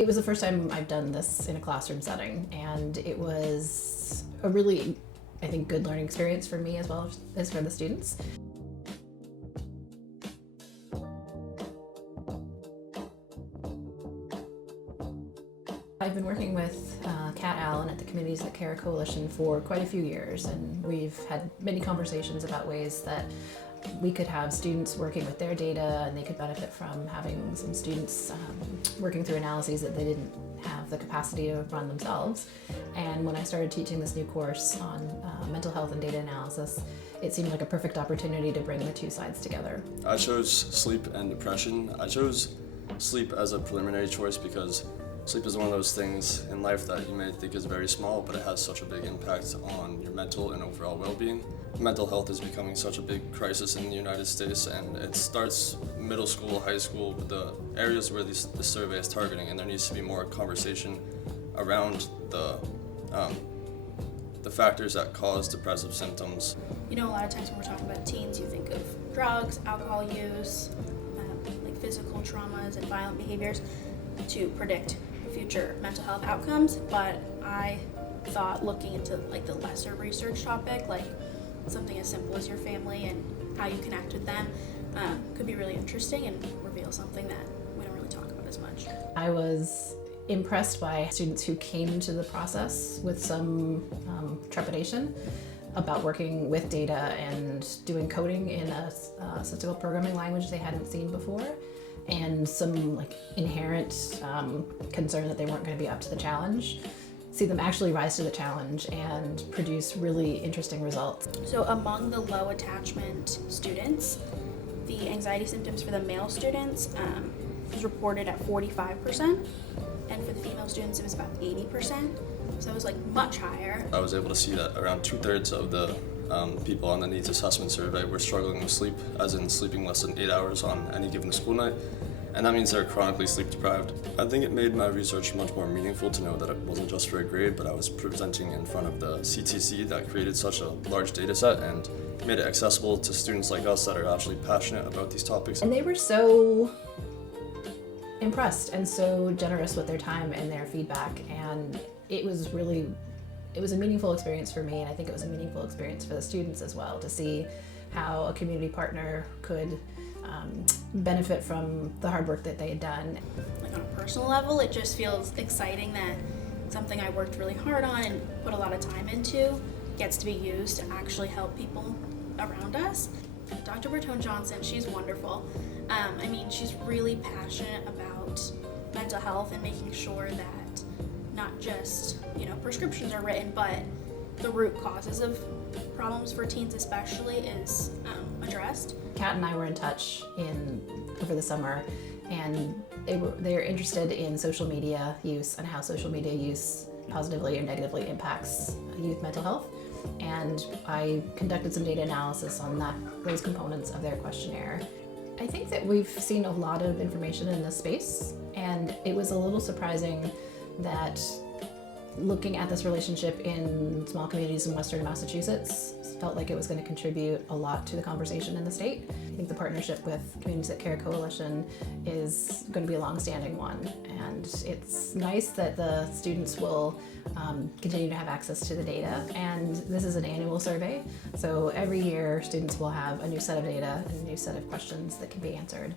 It was the first time I've done this in a classroom setting, and it was a really, I think, good learning experience for me as well as for the students. I've been working with Kat Allen at the Communities That Care Coalition for quite a few years, and we've had many conversations about ways that we could have students working with their data, and they could benefit from having some students working through analyses that they didn't have the capacity to run themselves. And when I started teaching this new course on mental health and data analysis, it seemed like a perfect opportunity to bring the two sides together. I chose sleep and depression. I chose sleep as a preliminary choice because sleep is one of those things in life that you may think is very small, but it has such a big impact on your mental and overall well-being. Mental health is becoming such a big crisis in the United States, and it starts middle school, high school, the areas where this survey is targeting, and there needs to be more conversation around the factors that cause depressive symptoms. You know, a lot of times when we're talking about teens, you think of drugs, alcohol use, like physical traumas and violent behaviors to predict future mental health outcomes, but I thought looking into like the lesser research topic, like something as simple as your family and how you connect with them, could be really interesting and reveal something that we don't really talk about as much. I was impressed by students who came to the process with some trepidation about working with data and doing coding in a statistical programming language they hadn't seen before, and some like inherent concern that they weren't going to be up to the challenge. See them actually rise to the challenge and produce really interesting results. So among the low attachment students, the anxiety symptoms for the male students was reported at 45%, and for the female students it was about 80%, so it was like much higher. I was able to see that around 2/3 of the people on the needs assessment survey were struggling with sleep, as in sleeping less than 8 hours on any given school night, and that means they're chronically sleep deprived. I think it made my research much more meaningful to know that it wasn't just for a grade, but I was presenting in front of the CTC that created such a large data set and made it accessible to students like us that are actually passionate about these topics. And they were so impressed and so generous with their time and their feedback, and it was a meaningful experience for me, and I think it was a meaningful experience for the students as well, to see how a community partner could benefit from the hard work that they had done. Like on a personal level, it just feels exciting that something I worked really hard on and put a lot of time into gets to be used to actually help people around us. Dr. Bertone-Johnson, she's wonderful. I mean, she's really passionate about mental health and making sure that not just, prescriptions are written, but the root causes of problems for teens especially is addressed. Kat and I were in touch over the summer, and they're interested in social media use and how social media use positively or negatively impacts youth mental health. And I conducted some data analysis on those components of their questionnaire. I think that we've seen a lot of information in this space, and it was a little surprising that looking at this relationship in small communities in Western Massachusetts felt like it was going to contribute a lot to the conversation in the state. I think the partnership with Communities That Care Coalition is going to be a long-standing one, and it's nice that the students will continue to have access to the data. And this is an annual survey, so every year students will have a new set of data and a new set of questions that can be answered.